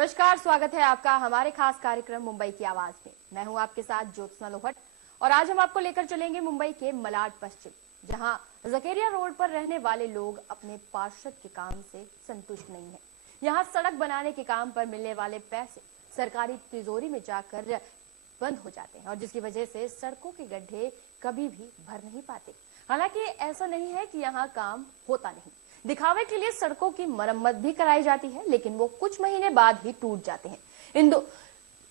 नमस्कार, स्वागत है आपका हमारे खास कार्यक्रम मुंबई की आवाज में। मैं हूं आपके साथ ज्योत्सना लोहट और आज हम आपको लेकर चलेंगे मुंबई के मलाड पश्चिम, जहां जकेरिया रोड पर रहने वाले लोग अपने पार्षद के काम से संतुष्ट नहीं हैं। यहां सड़क बनाने के काम पर मिलने वाले पैसे सरकारी तिजोरी में जाकर बंद हो जाते हैं और जिसकी वजह से सड़कों के गड्ढे कभी भी भर नहीं पाते। हालांकि ऐसा नहीं है कि यहाँ काम होता नहीं, दिखावे के लिए सड़कों की मरम्मत भी कराई जाती है, लेकिन वो कुछ महीने बाद ही टूट जाते हैं। इन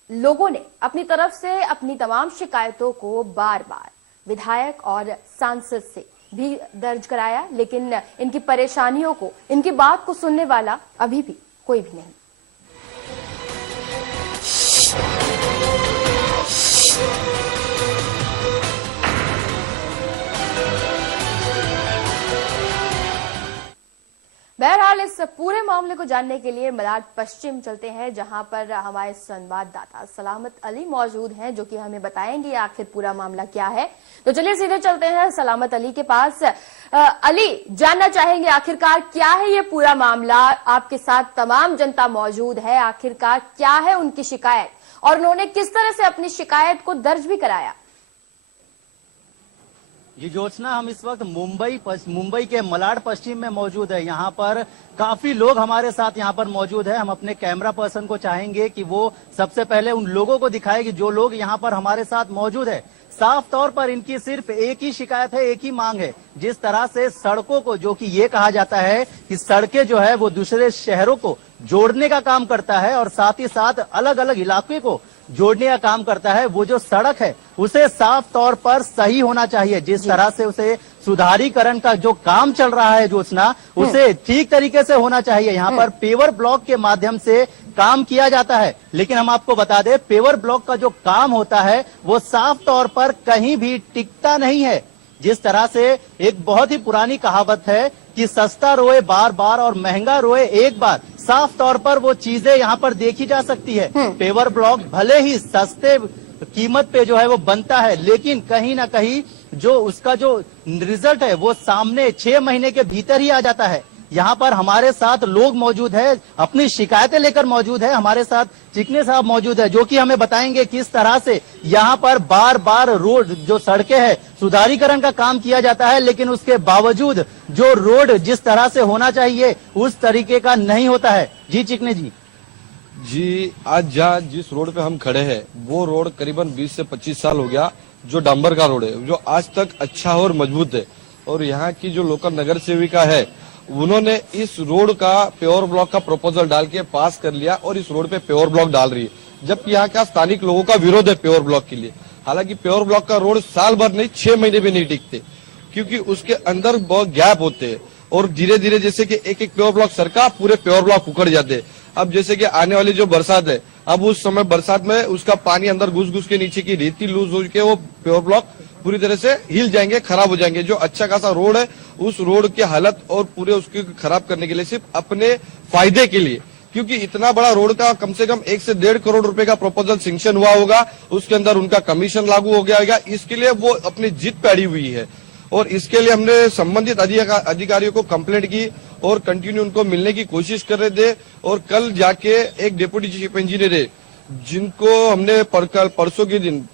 लोगों ने अपनी तरफ से अपनी तमाम शिकायतों को बार बार विधायक और सांसद से भी दर्ज कराया, लेकिन इनकी परेशानियों को, इनकी बात को सुनने वाला अभी भी कोई भी नहीं। बहरहाल इस पूरे मामले को जानने के लिए मलाड पश्चिम चलते हैं, जहां पर हमारे संवाददाता सलामत अली मौजूद हैं, जो कि हमें बताएंगे आखिर पूरा मामला क्या है। तो चलिए सीधे चलते हैं सलामत अली के पास। अली, जानना चाहेंगे आखिरकार क्या है ये पूरा मामला। आपके साथ तमाम जनता मौजूद है, आखिरकार क्या है उनकी शिकायत और उन्होंने किस तरह से अपनी शिकायत को दर्ज भी कराया। जी ज्योत्सना, हम इस वक्त मुंबई के मलाड पश्चिम में मौजूद है। यहाँ पर काफी लोग हमारे साथ यहाँ पर मौजूद है। हम अपने कैमरा पर्सन को चाहेंगे कि वो सबसे पहले उन लोगों को दिखाए कि जो लोग यहाँ पर हमारे साथ मौजूद है। साफ तौर पर इनकी सिर्फ एक ही शिकायत है, एक ही मांग है। जिस तरह से सड़कों को, जो कि ये कहा जाता है कि सड़कें जो है वो दूसरे शहरों को जोड़ने का काम करता है और साथ ही साथ अलग अलग इलाके को जोड़ने का काम करता है, वो जो सड़क है उसे साफ तौर पर सही होना चाहिए। जिस तरह से उसे सुधारीकरण का जो काम चल रहा है ज्योत्सना, उसे ठीक तरीके से होना चाहिए। यहाँ पर पेवर ब्लॉक के माध्यम से काम किया जाता है, लेकिन हम आपको बता दें पेवर ब्लॉक का जो काम होता है वो साफ तौर पर कहीं भी टिकता नहीं है। जिस तरह से एक बहुत ही पुरानी कहावत है कि सस्ता रोए बार बार और महंगा रोए एक बार, साफ तौर पर वो चीजें यहाँ पर देखी जा सकती है। पेवर ब्लॉक भले ही सस्ते कीमत पे जो है वो बनता है, लेकिन कहीं ना कहीं जो उसका जो रिजल्ट है वो सामने 6 महीने के भीतर ही आ जाता है। यहाँ पर हमारे साथ लोग मौजूद है, अपनी शिकायतें लेकर मौजूद है। हमारे साथ चिकने साहब मौजूद है, जो कि हमें बताएंगे किस तरह से यहाँ पर बार बार रोड, जो सड़कें हैं, सुधारीकरण का काम किया जाता है, लेकिन उसके बावजूद जो रोड जिस तरह से होना चाहिए उस तरीके का नहीं होता है। जी चिकने जी, आज जहाँ जिस रोड पे हम खड़े हैं वो रोड करीबन 20 से 25 साल हो गया, जो डांबर का रोड है, जो आज तक अच्छा और मजबूत है। और यहाँ की जो लोकल नगर सेविका है, उन्होंने इस रोड का प्योर ब्लॉक का प्रपोजल डाल के पास कर लिया और इस रोड पे प्योर ब्लॉक डाल रही है, जबकि यहाँ का स्थानिक लोगों का विरोध है प्योर ब्लॉक के लिए। हालांकि प्योर ब्लॉक का रोड साल भर नहीं 6 महीने भी नहीं टिकते, क्योंकि उसके अंदर बहुत गैप होते हैं और धीरे धीरे जैसे कि एक एक प्योर ब्लॉक सरका, पूरे प्योर ब्लॉक उखड़ जाते हैं। अब जैसे कि आने वाली जो बरसात है, अब उस समय बरसात में उसका पानी अंदर घुस के नीचे की रेती लूज हो के वो प्योर ब्लॉक पूरी तरह से हिल जाएंगे, खराब हो जाएंगे। जो अच्छा खासा रोड है उस रोड की हालत और पूरे उसके खराब करने के लिए, सिर्फ अपने फायदे के लिए, क्योंकि इतना बड़ा रोड का कम से कम 1 से 1.5 करोड़ रुपए का प्रपोजल सैंक्शन हुआ होगा, उसके अंदर उनका कमीशन लागू हो गया होगा। इसके लिए वो अपनी जिद पे अड़ी हुई है और इसके लिए हमने संबंधित अधिकारियों को कंप्लेंट की और कंटिन्यू उनको मिलने की कोशिश कर रहे थे। और कल जाके एक डिप्टी चीफ इंजीनियर है, जिनको हमने परसों के दिन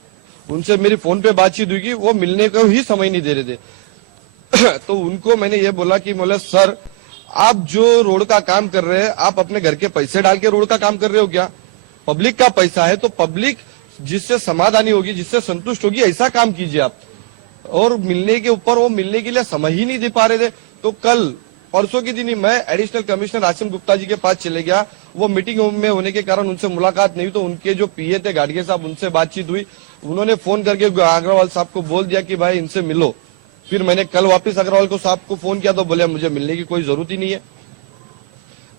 उनसे मेरी फोन पे बातचीत हुई कि वो मिलने को ही समय नहीं दे रहे थे। तो उनको मैंने ये बोला कि बोले सर, आप जो रोड का काम कर रहे हैं, आप अपने घर के पैसे डाल के रोड का काम कर रहे हो क्या? पब्लिक का पैसा है तो पब्लिक जिससे समाधानी होगी, जिससे संतुष्ट होगी, ऐसा काम कीजिए आप। और मिलने के ऊपर वो मिलने के लिए समय ही नहीं दे पा रहे थे। तो कल परसों के दिन ही मैं एडिशनल कमिश्नर आसिम गुप्ता जी के पास चले गया। वो मीटिंग में होने के कारण उनसे मुलाकात नहीं, तो उनके जो पीए थे गाड़गे साहब, उनसे बातचीत हुई। उन्होंने फोन करके अग्रवाल साहब को बोल दिया कि भाई इनसे मिलो। फिर मैंने कल वापस अग्रवाल को साहब को फोन किया तो बोले मुझे मिलने की कोई जरूरत ही नहीं है।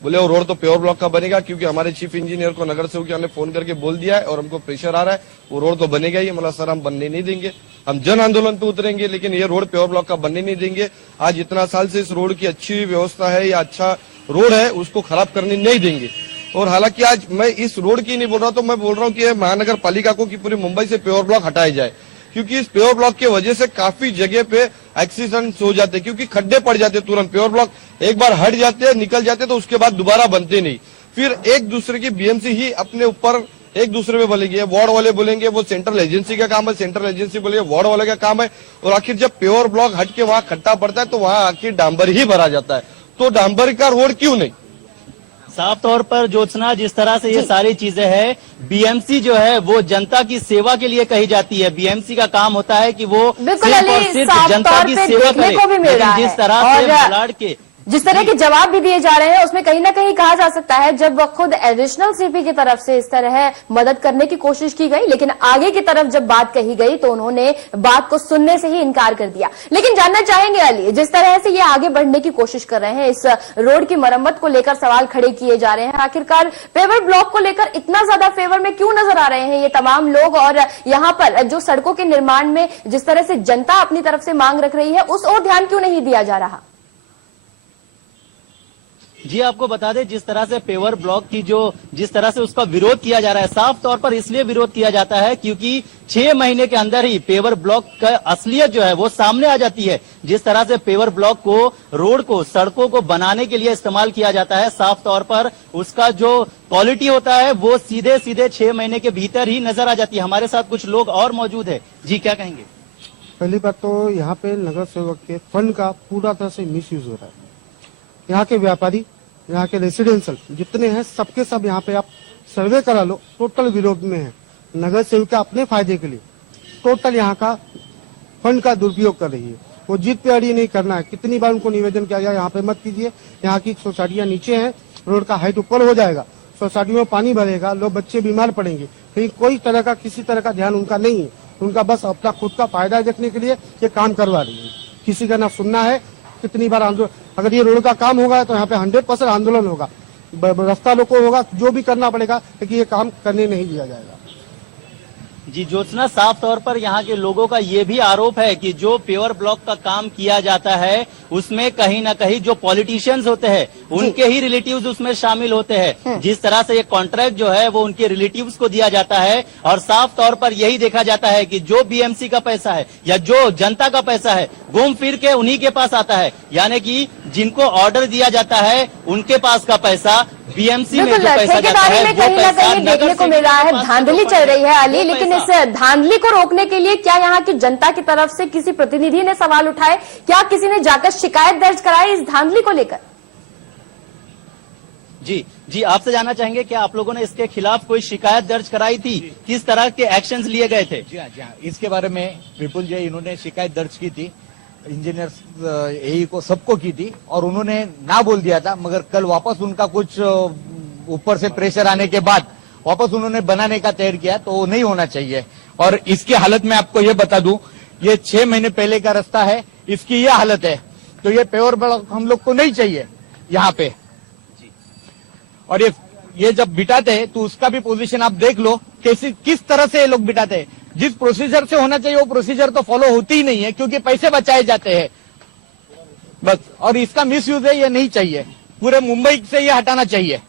बोले वो रोड तो प्योर ब्लॉक का बनेगा, क्योंकि हमारे चीफ इंजीनियर को नगर सेवक ने फोन करके बोल दिया है और हमको प्रेशर आ रहा है, वो रोड तो बनेगा ही। मतलब सर हम बनने नहीं देंगे, हम जन आंदोलन पे उतरेंगे, लेकिन ये रोड प्योर ब्लॉक का बनने नहीं देंगे। आज इतना साल से इस रोड की अच्छी व्यवस्था है या अच्छा रोड है, उसको खराब करने नहीं देंगे। और हालांकि आज मैं इस रोड की नहीं बोल रहा, तो मैं बोल रहा हूँ कि महानगर पालिका को कि पूरी मुंबई से प्योर ब्लॉक हटाया जाए, क्योंकि इस प्योर ब्लॉक की वजह से काफी जगह पे एक्सीडेंट हो जाते हैं, क्योंकि खड्डे पड़ जाते तुरंत। प्योर ब्लॉक एक बार हट जाते हैं, निकल जाते तो उसके बाद दोबारा बनते नहीं। फिर एक दूसरे की बीएमसी ही अपने ऊपर एक दूसरे में बोलेगी, वार्ड वाले बोलेंगे वो सेंट्रल एजेंसी का काम है, सेंट्रल एजेंसी बोलेगी वार्ड वाले का काम है, और आखिर जब प्योर ब्लॉक हट के वहां खट्टा पड़ता है तो वहां आखिर डांबर ही भरा जाता है। तो डांबर का रोड क्यों नहीं? साफ तौर पर ज्योत्सना, जिस तरह से ये सारी चीजें हैं, बीएमसी जो है वो जनता की सेवा के लिए कही जाती है। बीएमसी का काम होता है कि वो बिल्कुल सिर्फ और अली, सिर्फ साफ जनता तौर की पे सेवा देखने करे। को भी मिल रहा लेकिन है। जिस तरह से और मलाड के जिस तरह के जवाब भी दिए जा रहे हैं उसमें कहीं ना कहीं कहा जा सकता है जब खुद एडिशनल सीपी की तरफ से इस तरह मदद करने की कोशिश की गई, लेकिन आगे की तरफ जब बात कही गई तो उन्होंने बात को सुनने से ही इनकार कर दिया। लेकिन जानना चाहेंगे अली, जिस तरह से ये आगे बढ़ने की कोशिश कर रहे हैं, इस रोड की मरम्मत को लेकर सवाल खड़े किए जा रहे हैं, आखिरकार पेवर ब्लॉक को लेकर इतना ज्यादा फेवर में क्यों नजर आ रहे हैं ये तमाम लोग, और यहाँ पर जो सड़कों के निर्माण में जिस तरह से जनता अपनी तरफ से मांग रख रही है उस ओर ध्यान क्यों नहीं दिया जा रहा? जी आपको बता दें, जिस तरह से पेवर ब्लॉक की जिस तरह से उसका विरोध किया जा रहा है, साफ तौर पर इसलिए विरोध किया जाता है क्योंकि 6 महीने के अंदर ही पेवर ब्लॉक का असलियत जो है वो सामने आ जाती है। जिस तरह से पेवर ब्लॉक को, रोड को, सड़कों को बनाने के लिए इस्तेमाल किया जाता है, साफ तौर पर उसका जो क्वालिटी होता है वो सीधे सीधे 6 महीने के भीतर ही नजर आ जाती है। हमारे साथ कुछ लोग और मौजूद है। जी क्या कहेंगे? पहली बात तो यहाँ पे नगर सेवक के फंड का पूरा तरह से मिस यूज हो रहा है। यहाँ के व्यापारी, यहाँ के रेसिडेंशियल जितने हैं सबके सब यहाँ पे आप सर्वे करा लो, टोटल विरोध में है। नगर सेविका अपने फायदे के लिए टोटल यहाँ का फंड का दुरुपयोग कर रही है। वो जीत पे अड़ी नहीं करना है। कितनी बार उनको निवेदन किया गया यहाँ पे मत कीजिए, यहाँ की सोसाइटियाँ नीचे हैं, रोड का हाइट ऊपर हो जाएगा, सोसाइटियों में पानी भरेगा, लोग बच्चे बीमार पड़ेंगे। कहीं कोई तरह का किसी तरह का ध्यान उनका नहीं है। उनका बस अपना खुद का फायदा देखने के लिए ये काम करवा रही है। किसी का ना सुनना है। कितनी बार आंदोलन, अगर ये रोड का काम होगा तो यहाँ पे 100% आंदोलन होगा, रास्ता रोको होगा, जो भी करना पड़ेगा, लेकिन ये काम करने नहीं दिया जाएगा। जी ज्योत्सना, साफ तौर पर यहाँ के लोगों का ये भी आरोप है कि जो पेवर ब्लॉक का काम किया जाता है उसमें कहीं ना कहीं जो पॉलिटिशियंस होते हैं उनके ही रिलेटिव्स उसमें शामिल होते हैं। जिस तरह से ये कॉन्ट्रैक्ट जो है वो उनके रिलेटिव्स को दिया जाता है, और साफ तौर पर यही देखा जाता है कि जो बीएमसी का पैसा है या जो जनता का पैसा है घूम फिर के उन्हीं के पास आता है। यानी कि जिनको ऑर्डर दिया जाता है उनके पास का पैसा बीएमसी में जो पैसा जाता है में कहीं ना कहीं देखने को मिल रहा है धांधली चल रही है अली। लेकिन इस धांधली को रोकने के लिए क्या यहाँ की जनता की तरफ से किसी प्रतिनिधि ने सवाल उठाए? क्या किसी ने जाकर शिकायत दर्ज कराई इस धांधली को लेकर? जी आपसे जानना चाहेंगे क्या आप लोगों ने इसके खिलाफ कोई शिकायत दर्ज कराई थी? किस तरह के एक्शंस लिए गए थे? जी हाँ, इसके बारे में विपुल जी इन्होंने शिकायत दर्ज की थी, इंजीनियर्स यही को सबको की थी, और उन्होंने ना बोल दिया था, मगर कल वापस उनका कुछ ऊपर से प्रेशर आने के बाद वापस उन्होंने बनाने का तैयार किया, तो नहीं होना चाहिए। और इसकी हालत में आपको ये बता दूं, ये 6 महीने पहले का रास्ता है, इसकी ये हालत है, तो ये पेवर ब्लॉक हम लोग को नहीं चाहिए यहाँ पे। और ये जब बिठाते हैं तो उसका भी पोजीशन आप देख लो, किस तरह से ये लोग बिठाते हैं। जिस प्रोसीजर से होना चाहिए वो प्रोसीजर तो फॉलो होती ही नहीं है, क्योंकि पैसे बचाए जाते हैं बस। और इसका मिसयूज है, ये नहीं चाहिए। पूरे मुंबई से ये हटाना चाहिए।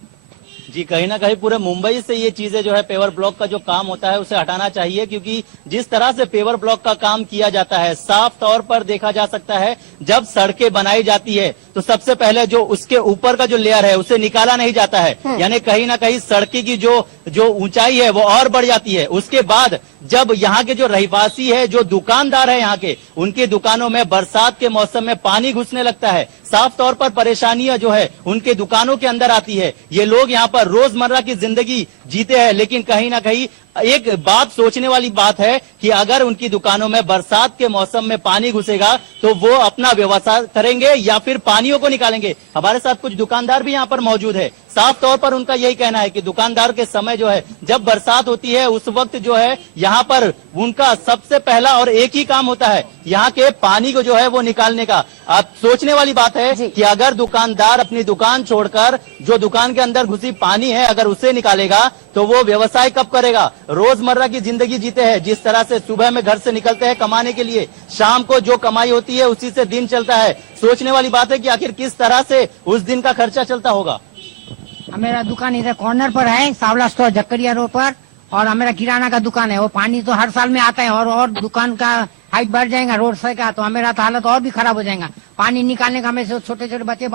जी कहीं ना कहीं पूरे मुंबई से ये चीजें जो है पेवर ब्लॉक का जो काम होता है उसे हटाना चाहिए, क्योंकि जिस तरह से पेवर ब्लॉक का काम किया जाता है साफ तौर पर देखा जा सकता है जब सड़कें बनाई जाती है तो सबसे पहले जो उसके ऊपर का जो लेयर है उसे निकाला नहीं जाता है। यानी कहीं ना कहीं सड़की की जो ऊंचाई है वो और बढ़ जाती है। उसके बाद जब यहाँ के जो रहीवासी है, जो दुकानदार है यहाँ के, उनकी दुकानों में बरसात के मौसम में पानी घुसने लगता है। साफ तौर पर परेशानियां जो है उनके दुकानों के अंदर आती है। ये लोग यहाँ पर रोजमर्रा की जिंदगी जीते हैं, लेकिन कहीं ना कहीं एक बात सोचने वाली बात है कि अगर उनकी दुकानों में बरसात के मौसम में पानी घुसेगा तो वो अपना व्यवसाय करेंगे या फिर पानियों को निकालेंगे। हमारे साथ कुछ दुकानदार भी यहाँ पर मौजूद है। साफ तौर पर उनका यही कहना है कि दुकानदार के समय जो है जब बरसात होती है उस वक्त जो है यहाँ पर उनका सबसे पहला और एक ही काम होता है यहाँ के पानी को जो है वो निकालने का। अब सोचने वाली बात है कि अगर दुकानदार अपनी दुकान छोड़कर जो दुकान के अंदर घुसी पानी है अगर उसे निकालेगा तो वो व्यवसाय कब करेगा? रोजमर्रा की जिंदगी जीते हैं। जिस तरह से सुबह में घर से निकलते हैं कमाने के लिए, शाम को जो कमाई होती है उसी से दिन चलता है। सोचने वाली बात है कि आखिर किस तरह से उस दिन का खर्चा चलता होगा। मेरा दुकान इधर कॉर्नर पर है, सावला स्टोर जकरिया रोड पर, और मेरा किराना का दुकान है। वो पानी तो हर साल में आता है और दुकान का हाइट बढ़ जाएगा रोड से का, तो हमें रात हालत और भी खराब हो जाएगा। पानी निकालने का हमें से छोटे छोटे बच्चे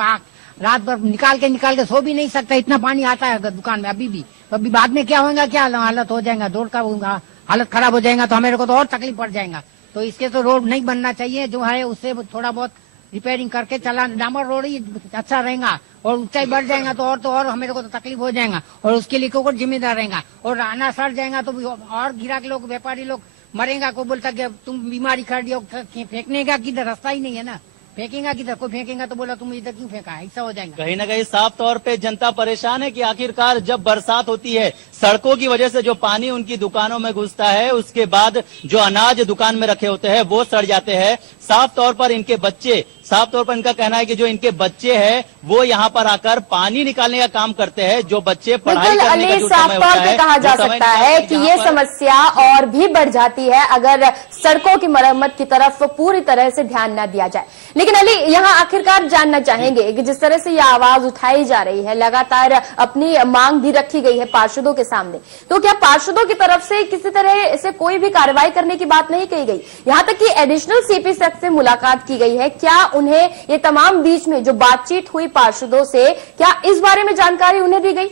रात भर निकाल के सो भी नहीं सकते, इतना पानी आता है दुकान में अभी भी। तो अभी बाद में क्या होगा, क्या हालत हो जाएगा, रोड का हालत खराब हो जाएगा, तो हमें को तो और तकलीफ पड़ जाएगा। तो इसके तो रोड नहीं बनना चाहिए, जो है उससे थोड़ा बहुत रिपेयरिंग करके चला, डामर रोड ही अच्छा रहेगा। और ऊंचाई बढ़ जाएगा तो और हमें को तो तकलीफ हो जाएगा, और उसके लिए कोई जिम्मेदार रहेगा। और राना सड़ जाएगा तो और गिराक लोग, व्यापारी लोग मरेगा। को बोलता कि तुम बीमारी कर दियो, फेंकने का किधर रास्ता ही नहीं है ना, फेंकेगा किधर, कोई फेंकेगा तो बोला तुम इधर क्यों फेंका, ऐसा हो जाएगा। कहीं ना कहीं साफ तौर पे जनता परेशान है कि आखिरकार जब बरसात होती है, सड़कों की वजह से जो पानी उनकी दुकानों में घुसता है, उसके बाद जो अनाज दुकान में रखे होते हैं वो सड़ जाते हैं। साफ तौर पर इनके बच्चे, साफ तौर पर इनका कहना है कि जो इनके बच्चे हैं वो यहाँ पर आकर पानी निकालने का काम करते हैं। जो बच्चे पढ़ाई बिल्कुल करने का अली, जो साफ समय तौर होता पे है, कहा जा वो समय सकता है कि जहाँ ये पर समस्या और भी बढ़ जाती है अगर सड़कों की मरम्मत की तरफ पूरी तरह से ध्यान न दिया जाए। लेकिन अली, यहाँ आखिरकार जानना चाहेंगे कि जिस तरह से यह आवाज उठाई जा रही है, लगातार अपनी मांग भी रखी गई है पार्षदों के सामने, तो क्या पार्षदों की तरफ से किसी तरह से कोई भी कार्रवाई करने की बात नहीं कही गई? यहाँ तक कि एडिशनल सीपी से मुलाकात की गई है, क्या उन्हें ये तमाम बीच में जो बातचीत हुई पार्षदों से, क्या इस बारे में जानकारी उन्हें दी गई?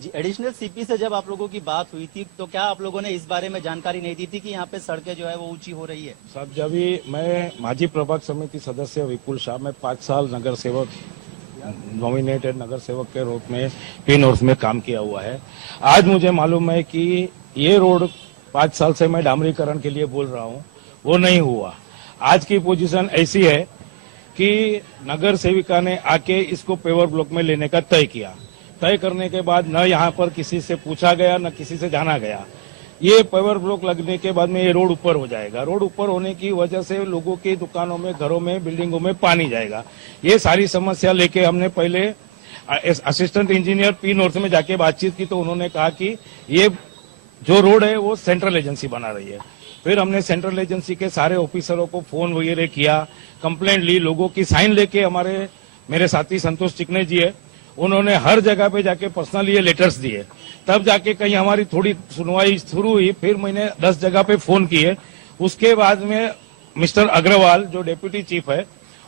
जी, एडिशनल सीपी से जब आप लोगों की बात हुई थी तो क्या आप लोगों ने इस बारे में जानकारी नहीं दी थी कि यहाँ पे सड़कें जो है वो ऊंची हो रही है? साहब, जब भी मैं माजी प्रभाग समिति सदस्य विपुल शाह, मैं 5 साल नगर सेवक, नॉमिनेटेड नगर सेवक के रूप में पी नॉर्थ में काम किया हुआ है। आज मुझे मालूम है कि ये रोड 5 साल से मैं डामरीकरण के लिए बोल रहा हूँ, वो नहीं हुआ। आज की पोजीशन ऐसी है कि नगर सेविका ने आके इसको पेवर ब्लॉक में लेने का तय किया। तय करने के बाद न यहाँ पर किसी से पूछा गया, न किसी से जाना गया। ये पेवर ब्लॉक लगने के बाद में ये रोड ऊपर हो जाएगा। रोड ऊपर होने की वजह से लोगों की दुकानों में, घरों में, बिल्डिंगों में पानी जाएगा। ये सारी समस्या लेके हमने पहले असिस्टेंट इंजीनियर पी नॉर्थ में जाके बातचीत की, तो उन्होंने कहा कि ये जो रोड है वो सेंट्रल एजेंसी बना रही है। फिर हमने सेंट्रल एजेंसी के सारे ऑफिसरों को फोन वगैरह किया, कंप्लेंट ली, लोगों की साइन लेके, मेरे साथी संतोष चिकने जी है, उन्होंने हर जगह पे जाके पर्सनली ये लेटर्स दिए, तब जाके कहीं हमारी थोड़ी सुनवाई शुरू हुई। फिर मैंने 10 जगह पे फोन किए। उसके बाद में मिस्टर अग्रवाल जो डेप्यूटी चीफ है,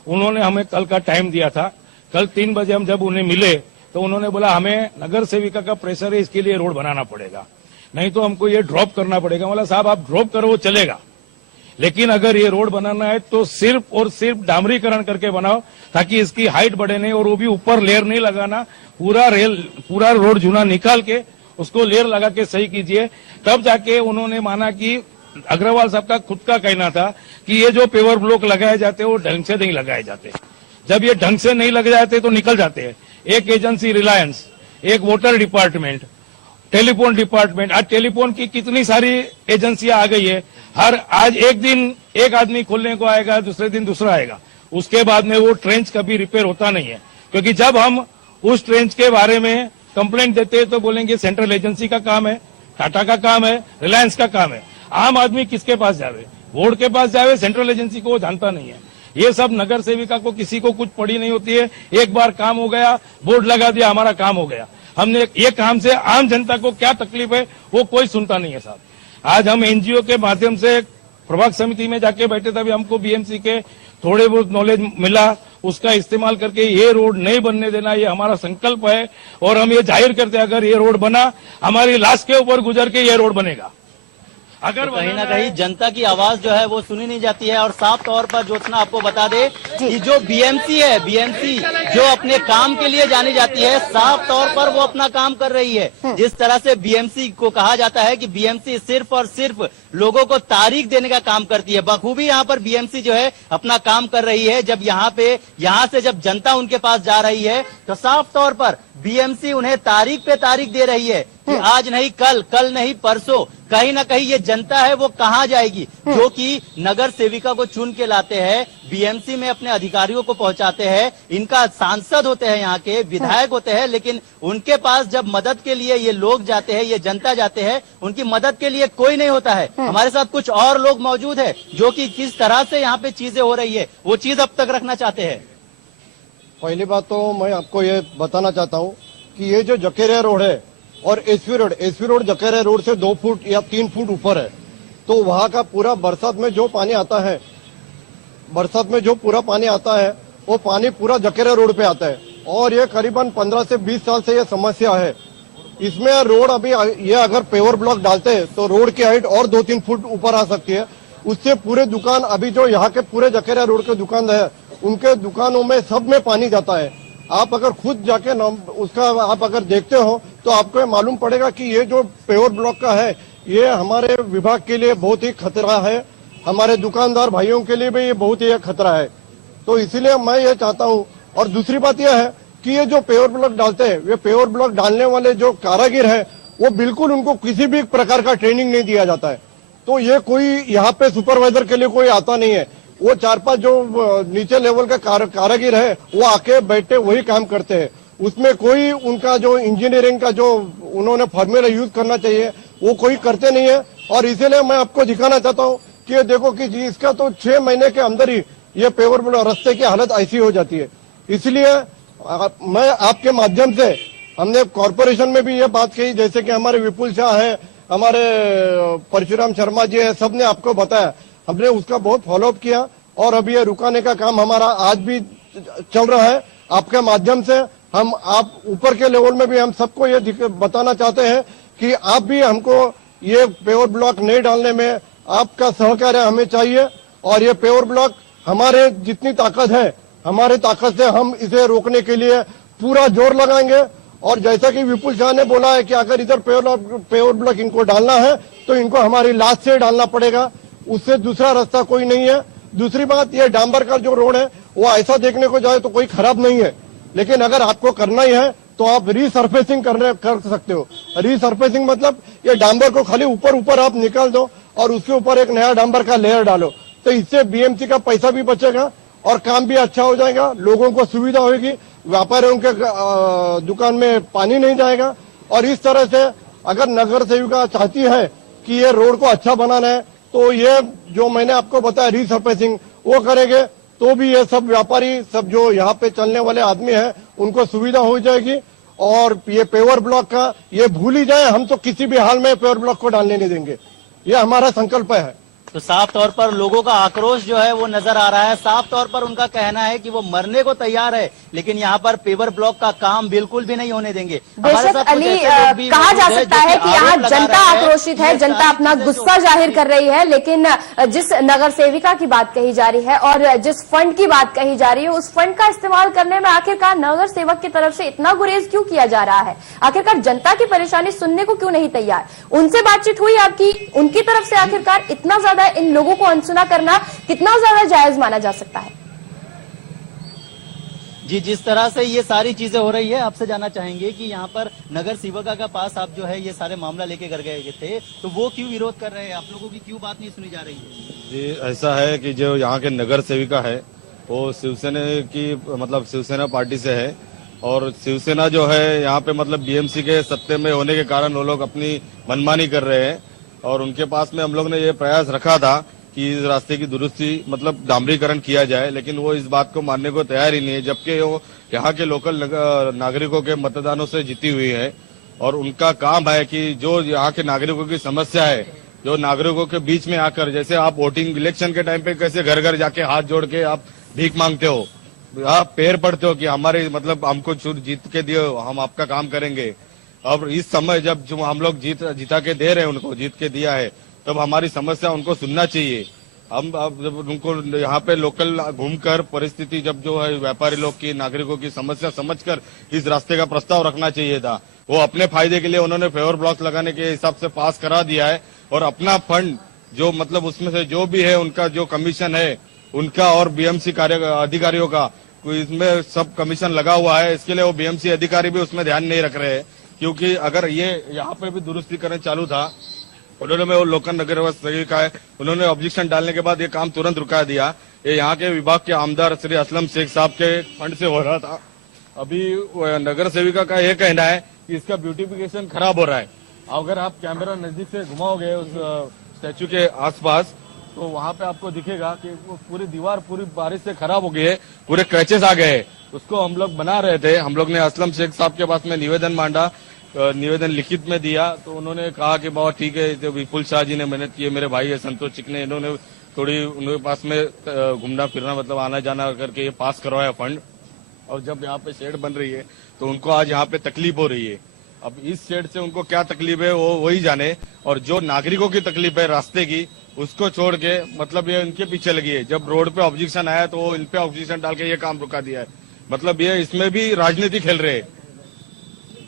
उन्होंने हमें कल का टाइम दिया था। कल 3 बजे हम जब उन्हें मिले तो उन्होंने बोला हमें नगर सेविका का प्रेशर है, इसके लिए रोड बनाना पड़ेगा, नहीं तो हमको ये ड्रॉप करना पड़ेगा। बोला साहब आप ड्रॉप करो वो चलेगा, लेकिन अगर ये रोड बनाना है तो सिर्फ और सिर्फ डामरीकरण करके बनाओ, ताकि इसकी हाइट बढ़े नहीं, और वो भी ऊपर लेयर नहीं लगाना, पूरा रोड जूना निकाल के उसको लेयर लगा के सही कीजिए। तब जाके उन्होंने माना कि अग्रवाल साहब का खुद का कहना था कि ये जो पेवर ब्लॉक लगाए जाते हैं वो ढंग से नहीं लगाए जाते। जब ये ढंग से नहीं लग जाते तो निकल जाते हैं। एक एजेंसी रिलायंस, एक वाटर डिपार्टमेंट, टेलीफोन डिपार्टमेंट, आज टेलीफोन की कितनी सारी एजेंसियां आ गई है। आज एक दिन एक आदमी खोलने को आएगा, दूसरे दिन दूसरा आएगा, उसके बाद में वो ट्रेंच कभी रिपेयर होता नहीं है। क्योंकि जब हम उस ट्रेंच के बारे में कंप्लेंट देते हैं तो बोलेंगे सेंट्रल एजेंसी का काम है, टाटा का काम है, रिलायंस का काम है। आम आदमी किसके पास जावे? बोर्ड के पास जावे, सेंट्रल एजेंसी को वो जानता नहीं है। ये सब नगर सेविका को किसी को कुछ पड़ी नहीं होती है। एक बार काम हो गया, बोर्ड लगा दिया, हमारा काम हो गया। हमने ये काम से आम जनता को क्या तकलीफ है वो कोई सुनता नहीं है साहब। आज हम एनजीओ के माध्यम से प्रभाग समिति में जाके बैठे तभी हमको बीएमसी के थोड़े बहुत नॉलेज मिला, उसका इस्तेमाल करके ये रोड नहीं बनने देना, ये हमारा संकल्प है। और हम ये जाहिर करते हैं अगर ये रोड बना, हमारी लाश के ऊपर गुजर के ये रोड बनेगा। अगर तो कहीं ना कहीं जनता की आवाज जो है वो सुनी नहीं जाती है। और साफ तौर पर ज्योत्सना आपको बता दे कि जो बीएमसी है, बीएमसी जो अपने काम के लिए जानी जाती है, साफ तौर पर वो अपना काम कर रही है। जिस तरह से बीएमसी को कहा जाता है कि बीएमसी सिर्फ और सिर्फ लोगों को तारीख देने का काम करती है, बखूबी यहाँ पर बीएमसी जो है अपना काम कर रही है। जब यहाँ से जब जनता उनके पास जा रही है तो साफ तौर पर बीएमसी उन्हें तारीख पे तारीख दे रही है कि आज नहीं कल, कल नहीं परसों। कहीं ना कहीं ये जनता है वो कहाँ जाएगी, जो कि नगर सेविका को चुन के लाते हैं, बीएमसी में अपने अधिकारियों को पहुंचाते हैं। इनका सांसद होते हैं, यहाँ के विधायक होते हैं, लेकिन उनके पास जब मदद के लिए ये लोग जाते हैं, ये जनता जाते हैं, उनकी मदद के लिए कोई नहीं होता है। हमारे साथ कुछ और लोग मौजूद है जो कि किस तरह से यहाँ पे चीजें हो रही है वो चीज अब तक रखना चाहते हैं। पहली बात तो मैं आपको ये बताना चाहता हूँ कि ये जो जकेरिया रोड है और एसवी रोड जकेरिया रोड से 2 फुट या 3 फुट ऊपर है, तो वहाँ का पूरा बरसात में जो पानी आता है, बरसात में जो पूरा पानी आता है वो पानी पूरा जकेरा रोड पे आता है और ये करीबन 15 से 20 साल से ये समस्या है। इसमें रोड अभी ये अगर पेवर ब्लॉक डालते हैं तो रोड की हाइट और 2-3 फुट ऊपर आ सकती है। उससे पूरे दुकान अभी जो यहाँ के पूरे जकेरा रोड के दुकान है उनके दुकानों में सब में पानी जाता है। आप अगर खुद जाके उसका आप अगर देखते हो तो आपको ये मालूम पड़ेगा कि ये जो पेवर ब्लॉक का है ये हमारे विभाग के लिए बहुत ही खतरा है, हमारे दुकानदार भाइयों के लिए भी ये बहुत ही खतरा है। तो इसीलिए मैं ये चाहता हूँ। और दूसरी बात यह है कि ये जो पेवर ब्लॉक डालते हैं, ये पेवर ब्लॉक डालने वाले जो कारागिर है वो बिल्कुल उनको किसी भी प्रकार का ट्रेनिंग नहीं दिया जाता है। तो ये कोई यहाँ पे सुपरवाइजर के लिए कोई आता नहीं है। वो 4-5 जो नीचे लेवल का कारागिर है वो आके बैठे वही काम करते हैं। उसमें कोई उनका जो इंजीनियरिंग का जो उन्होंने फॉर्मूला यूज करना चाहिए वो कोई करते नहीं है। और इसीलिए मैं आपको दिखाना चाहता हूँ कि ये देखो कि जी इसका तो 6 महीने के अंदर ही ये पेवर ब्लॉक रास्ते की हालत ऐसी हो जाती है। इसलिए मैं आपके माध्यम से, हमने कॉर्पोरेशन में भी ये बात कही, जैसे कि हमारे विपुल शाह है, हमारे परशुराम शर्मा जी है, सबने आपको बताया, हमने उसका बहुत फॉलोअप किया और अभी ये रुकाने का काम हमारा आज भी चल रहा है। आपके माध्यम से हम आप ऊपर के लेवल में भी हम सबको ये बताना चाहते हैं कि आप भी हमको ये पेवर ब्लॉक नहीं डालने में आपका सहकार्य हमें चाहिए। और ये पेवर ब्लॉक हमारे जितनी ताकत है, हमारे ताकत से हम इसे रोकने के लिए पूरा जोर लगाएंगे। और जैसा कि विपुल शाह ने बोला है कि अगर इधर पेवर ब्लॉक इनको डालना है तो इनको हमारी लाश से डालना पड़ेगा, उससे दूसरा रास्ता कोई नहीं है। दूसरी बात, ये डांबर का जो रोड है वो ऐसा देखने को जाए तो कोई खराब नहीं है, लेकिन अगर आपको करना ही है तो आप रीसर्फेसिंग कर सकते हो। रीसर्फेसिंग मतलब ये डांबर को खाली ऊपर आप निकाल दो और उसके ऊपर एक नया डांबर का लेयर डालो, तो इससे बीएमसी का पैसा भी बचेगा और काम भी अच्छा हो जाएगा, लोगों को सुविधा होगी, व्यापारियों के दुकान में पानी नहीं जाएगा। और इस तरह से अगर नगर सेविका चाहती है कि ये रोड को अच्छा बनाना है तो ये जो मैंने आपको बताया रीसर्फेसिंग वो करेंगे तो भी ये सब व्यापारी, सब जो यहाँ पे चलने वाले आदमी हैं उनको सुविधा हो जाएगी। और ये पेवर ब्लॉक का ये भूल ही जाए, हम तो किसी भी हाल में पेवर ब्लॉक को डालने नहीं देंगे, ये हमारा संकल्प है। तो साफ तौर पर लोगों का आक्रोश जो है वो नजर आ रहा है। साफ तौर पर उनका कहना है कि वो मरने को तैयार है, लेकिन यहाँ पर पेवर ब्लॉक का काम बिल्कुल भी नहीं होने देंगे। बेशक अली, कहा जा सकता है कि यहाँ जनता आक्रोशित है, जनता अपना गुस्सा जाहिर कर रही है, लेकिन जिस नगर सेविका की बात कही जा रही है और जिस फंड की बात कही जा रही है उस फंड का इस्तेमाल करने में आखिरकार नगर सेवक की तरफ से इतना गुरेज क्यों किया जा रहा है? आखिरकार जनता की परेशानी सुनने को क्यों नहीं तैयार? उनसे बातचीत हुई आपकी? उनकी तरफ से आखिरकार इतना ज्यादा इन लोगों को अनसुना करना कितना ज्यादा जायज माना जा सकता है? जी, जिस तरह से ये सारी चीजें हो रही है, आपसे जानना चाहेंगे कि यहाँ पर नगर सेविका का पास आप जो है ये सारे मामला लेके कर गए थे, तो वो क्यों विरोध कर रहे हैं? आप लोगों की क्यों बात नहीं सुनी जा रही है? जी, ऐसा है कि जो यहाँ के नगर सेविका है वो शिवसेना की मतलब शिवसेना पार्टी से है और शिवसेना जो है यहाँ पे मतलब बीएमसी के सत्ते में होने के कारण वो लोग अपनी मनमानी कर रहे हैं। और उनके पास में हम लोग ने ये प्रयास रखा था कि इस रास्ते की दुरुस्ती मतलब डामरीकरण किया जाए, लेकिन वो इस बात को मानने को तैयार ही नहीं है, जबकि वो यहाँ के लोकल नागरिकों के मतदानों से जीती हुई है। और उनका काम है कि जो यहाँ के नागरिकों की समस्या है, जो नागरिकों के बीच में आकर, जैसे आप वोटिंग इलेक्शन के टाइम पे कैसे घर घर जाके हाथ जोड़ के आप भीख मांगते हो, आप पैर पड़ते हो कि हमारे मतलब हमको जीत के दियो, हम आपका काम करेंगे। अब इस समय जब जो हम लोग जीता के दे रहे हैं, उनको जीत के दिया है, तब हमारी समस्या उनको सुनना चाहिए। हम अब जब उनको यहाँ पे लोकल घूमकर परिस्थिति जब जो है व्यापारी लोग की, नागरिकों की समस्या समझकर इस रास्ते का प्रस्ताव रखना चाहिए था। वो अपने फायदे के लिए उन्होंने पेवर ब्लॉक लगाने के हिसाब से पास करा दिया है और अपना फंड जो मतलब उसमें से जो भी है उनका जो कमीशन है उनका और बीएमसी अधिकारियों का इसमें सब कमीशन लगा हुआ है। इसके लिए वो बीएमसी अधिकारी भी उसमें ध्यान नहीं रख रहे हैं, क्योंकि अगर ये यहाँ पे भी दुरुस्तीकरण चालू था, उन्होंने वो लोकल नगर सेविका है, उन्होंने ऑब्जेक्शन डालने के बाद ये काम तुरंत रुका दिया। ये यहाँ के विभाग के आमदार श्री असलम शेख साहब के फंड से हो रहा था। अभी नगर सेविका का ये कहना है कि इसका ब्यूटिफिकेशन खराब हो रहा है। अगर आप कैमरा नजदीक से घुमाओगे उस स्टैचू के आसपास तो वहाँ पे आपको दिखेगा कि वो पूरी दीवार पूरी बारिश से खराब हो गई है, पूरे क्रैचेस आ गए। उसको हम लोग बना रहे थे, हम लोग ने असलम शेख साहब के पास में निवेदन मांगा निवेदन लिखित में दिया तो उन्होंने कहा कि बहुत ठीक है, जो विपुल शाह जी ने मेहनत की है, मेरे भाई है संतोष चिकने, इन्होंने थोड़ी उनके पास में घूमना फिरना मतलब आना जाना करके ये पास करवाया फंड। और जब यहाँ पे शेड बन रही है तो उनको आज यहाँ पे तकलीफ हो रही है। अब इस शेड से उनको क्या तकलीफ है वो वही जाने, और जो नागरिकों की तकलीफ है रास्ते की उसको छोड़ के मतलब ये इनके पीछे लगी है। जब रोड पे ऑब्जेक्शन आया तो वो इन पे ऑब्जेक्शन डाल के ये काम रुका दिया है। मतलब ये इसमें भी राजनीति खेल रहे हैं।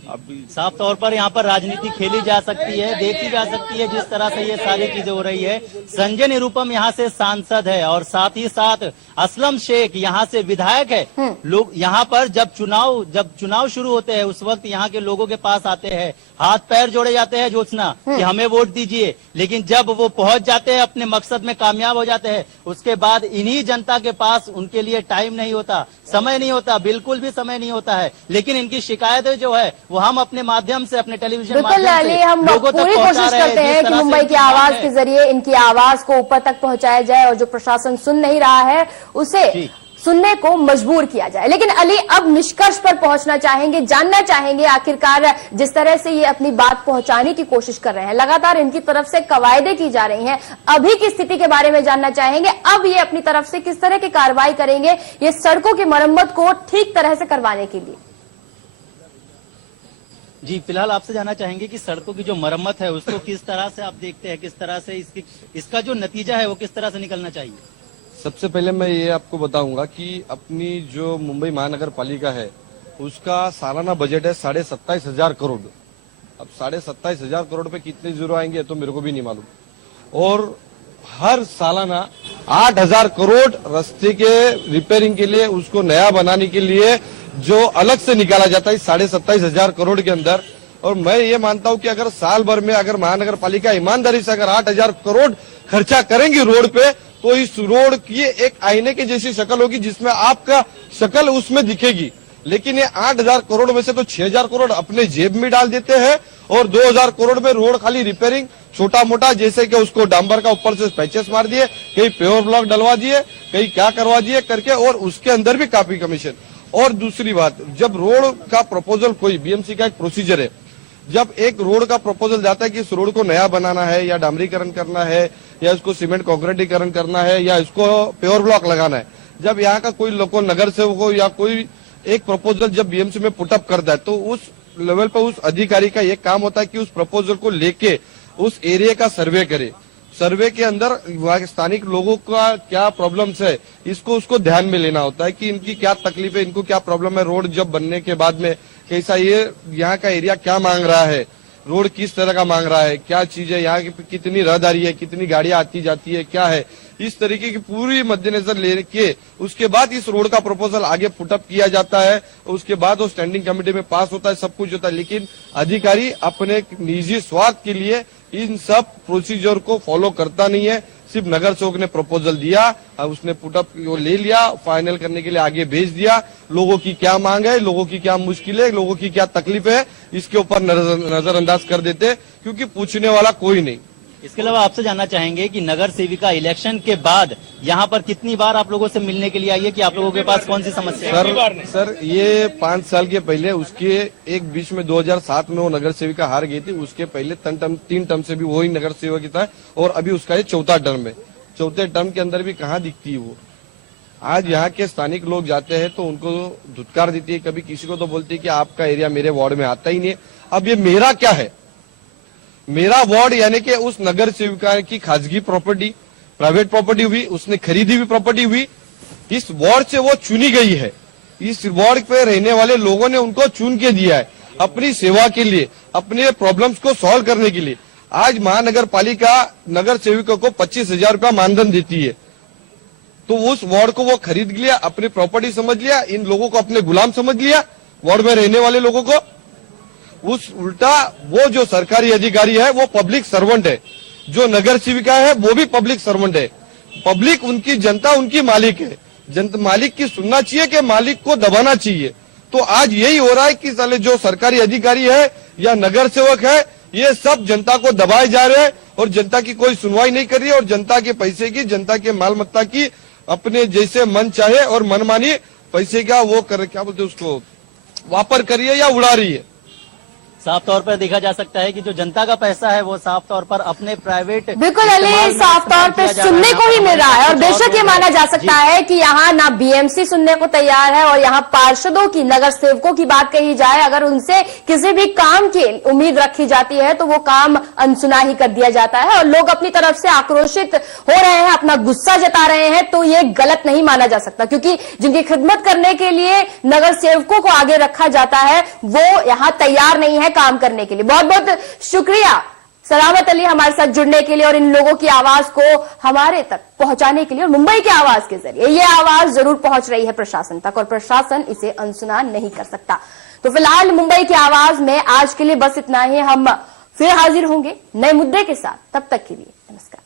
अब साफ तौर पर यहाँ पर राजनीति खेली जा सकती है, देखी जा सकती है जिस तरह से ये सारी चीजें हो रही है। संजय निरुपम यहाँ से सांसद है और साथ ही साथ असलम शेख यहाँ से विधायक है। लोग यहाँ पर जब चुनाव शुरू होते हैं उस वक्त यहाँ के लोगों के पास आते हैं, हाथ पैर जोड़े जाते हैं ज्योत्सना कि हमें वोट दीजिए, लेकिन जब वो पहुंच जाते हैं अपने मकसद में कामयाब हो जाते हैं उसके बाद इन्हीं जनता के पास उनके लिए टाइम नहीं होता, समय नहीं होता, बिल्कुल भी समय नहीं होता है। लेकिन इनकी शिकायतें जो है वो हम अपने माध्यम से, अपने टेलीविजन बिल्कुल अली, हम पूरी कोशिश करते हैं कि मुंबई की आवाज के जरिए इनकी आवाज को ऊपर तक पहुंचाया जाए और जो प्रशासन सुन नहीं रहा है उसे सुनने को मजबूर किया जाए। लेकिन अली, अब निष्कर्ष पर पहुंचना चाहेंगे, जानना चाहेंगे आखिरकार जिस तरह से ये अपनी बात पहुंचाने की कोशिश कर रहे हैं, लगातार इनकी तरफ से कवायदे की जा रही हैं, अभी की स्थिति के बारे में जानना चाहेंगे। अब ये अपनी तरफ से किस तरह की कार्रवाई करेंगे ये सड़कों की मरम्मत को ठीक तरह से करवाने के लिए? जी, फिलहाल आपसे जानना चाहेंगे कि सड़कों की जो मरम्मत है उसको किस तरह से आप देखते हैं, किस तरह से इसका जो नतीजा है वो किस तरह से निकलना चाहिए? सबसे पहले मैं ये आपको बताऊंगा कि अपनी जो मुंबई महानगर पालिका है उसका सालाना बजट है 27,500 करोड़। अब 27,500 करोड़ पे कितने जीरो आएंगे तो मेरे को भी नहीं मालूम। और हर सालाना 8,000 करोड़ रास्ते के रिपेयरिंग के लिए, उसको नया बनाने के लिए जो अलग से निकाला जाता है 27,500 करोड़ के अंदर। और मैं ये मानता हूं कि अगर साल भर में अगर महानगर पालिका ईमानदारी से अगर 8,000 करोड़ खर्चा करेंगी रोड पे तो इस रोड की एक आईने की जैसी शक्ल होगी जिसमें आपका शक्ल उसमें दिखेगी। लेकिन ये 8,000 करोड़ में से तो 6,000 करोड़ अपने जेब में डाल देते हैं और 2,000 करोड़ में रोड खाली रिपेयरिंग छोटा मोटा, जैसे कि उसको डांबर का ऊपर से पैचेस मार दिए, कहीं प्योर ब्लॉक डलवा दिए, कहीं क्या करवा दिए करके, और उसके अंदर भी काफी कमीशन। और दूसरी बात, जब रोड का प्रपोजल, कोई बीएमसी का एक प्रोसीजर है, जब एक रोड का प्रपोजल जाता है कि इस रोड को नया बनाना है या डामरीकरण करना है या इसको सीमेंट कंक्रीटीकरण करना है या इसको प्योर ब्लॉक लगाना है, जब यहाँ का कोई लोको नगर सेवक हो या कोई एक प्रपोजल जब बीएमसी में पुटअप करता है तो उस लेवल पर उस अधिकारी का ये काम होता है कि उस प्रपोजल को लेके उस एरिया का सर्वे करे। सर्वे के अंदर वहाँ के स्थानिक लोगों का क्या प्रॉब्लम्स है इसको उसको ध्यान में लेना होता है कि इनकी क्या तकलीफ है, इनको क्या प्रॉब्लम है, रोड जब बनने के बाद में कैसा, ये यहाँ का एरिया क्या मांग रहा है, रोड किस तरह का मांग रहा है, क्या चीज है, यहाँ की कितनी रहदारी है, कितनी गाड़ियां आती जाती है, क्या है, इस तरीके की पूरी मद्देनजर लेके उसके बाद इस रोड का प्रपोजल आगे पुटअप किया जाता है। उसके बाद वो स्टैंडिंग कमेटी में पास होता है, सब कुछ होता है। लेकिन अधिकारी अपने निजी स्वार्थ के लिए इन सब प्रोसीजर को फॉलो करता नहीं है। सिर्फ नगर सेवक ने प्रपोजल दिया, उसने पुटअप वो ले लिया, फाइनल करने के लिए आगे भेज दिया। लोगों की क्या मांग है, लोगों की क्या मुश्किल है, लोगों की क्या तकलीफ है, इसके ऊपर नजरअंदाज कर देते क्योंकि पूछने वाला कोई नहीं। इसके अलावा आपसे जानना चाहेंगे कि नगर सेविका इलेक्शन के बाद यहाँ पर कितनी बार आप लोगों से मिलने के लिए आई है, कि आप लोगों के पास कौन सी समस्या है? सर ये 5 साल के पहले, उसके एक बीच में 2007 में वो नगर सेविका हार गई थी, उसके पहले 3 टर्म से भी वही नगर सेवक था और अभी उसका ये 4था टर्म है। 4थे टर्म के अंदर भी कहाँ दिखती है वो। आज यहाँ के स्थानिक लोग जाते हैं तो उनको धुतकार देती है, कभी किसी को तो बोलती है कि आपका एरिया मेरे वार्ड में आता ही नहीं है। अब ये मेरा क्या है, मेरा वार्ड यानी कि उस नगर सेविका की खासगी प्रॉपर्टी, प्राइवेट प्रॉपर्टी हुई, उसने खरीदी हुई प्रॉपर्टी हुई, इस वार्ड से वो चुनी गई है। इस वार्ड पे रहने वाले लोगों ने उनको चुन के दिया है अपनी सेवा के लिए, अपने प्रॉब्लम्स को सॉल्व करने के लिए। आज महानगर पालिका नगर सेविका को 25,000 रुपया मानधन देती है, तो उस वार्ड को वो खरीद लिया, अपनी प्रॉपर्टी समझ लिया, इन लोगों को अपने गुलाम समझ लिया, वार्ड में रहने वाले लोगों को। उस उल्टा वो जो सरकारी अधिकारी है वो पब्लिक सर्वेंट है, जो नगर सेविका है वो भी पब्लिक सर्वेंट है। पब्लिक उनकी, जनता उनकी मालिक है, जनता मालिक की सुनना चाहिए कि मालिक को दबाना चाहिए। तो आज यही हो रहा है कि साले जो सरकारी अधिकारी है या नगर सेवक है ये सब जनता को दबाए जा रहे हैं और जनता की कोई सुनवाई नहीं कर रही है और जनता के पैसे की, जनता के मालमत्ता की अपने जैसे मन चाहे और मनमानी पैसे का वो कर, क्या बोलते उसको, वापर कर रही है या उड़ा रही है। साफ तौर पर देखा जा सकता है कि जो जनता का पैसा है वो साफ तौर पर अपने प्राइवेट बिल्कुल अली, साफ तौर पे सुनने को ही मिल रहा है और बेशक ये माना जा सकता है कि यहाँ ना बीएमसी सुनने को तैयार है और यहाँ पार्षदों की, नगर सेवकों की बात कही जाए, अगर उनसे किसी भी काम की उम्मीद रखी जाती है तो वो काम अनसुना ही कर दिया जाता है और लोग अपनी तरफ से आक्रोशित हो रहे हैं, अपना गुस्सा जता रहे हैं, तो ये गलत नहीं माना जा सकता क्योंकि जिनकी खिदमत करने के लिए नगर सेवकों को आगे रखा जाता है वो यहाँ तैयार नहीं है काम करने के लिए। बहुत बहुत शुक्रिया सलामत अली हमारे साथ जुड़ने के लिए और इन लोगों की आवाज को हमारे तक पहुंचाने के लिए, और मुंबई की आवाज के जरिए ये आवाज जरूर पहुंच रही है प्रशासन तक और प्रशासन इसे अनसुना नहीं कर सकता। तो फिलहाल मुंबई की आवाज में आज के लिए बस इतना ही। हम फिर हाजिर होंगे नए मुद्दे के साथ, तब तक के लिए नमस्कार।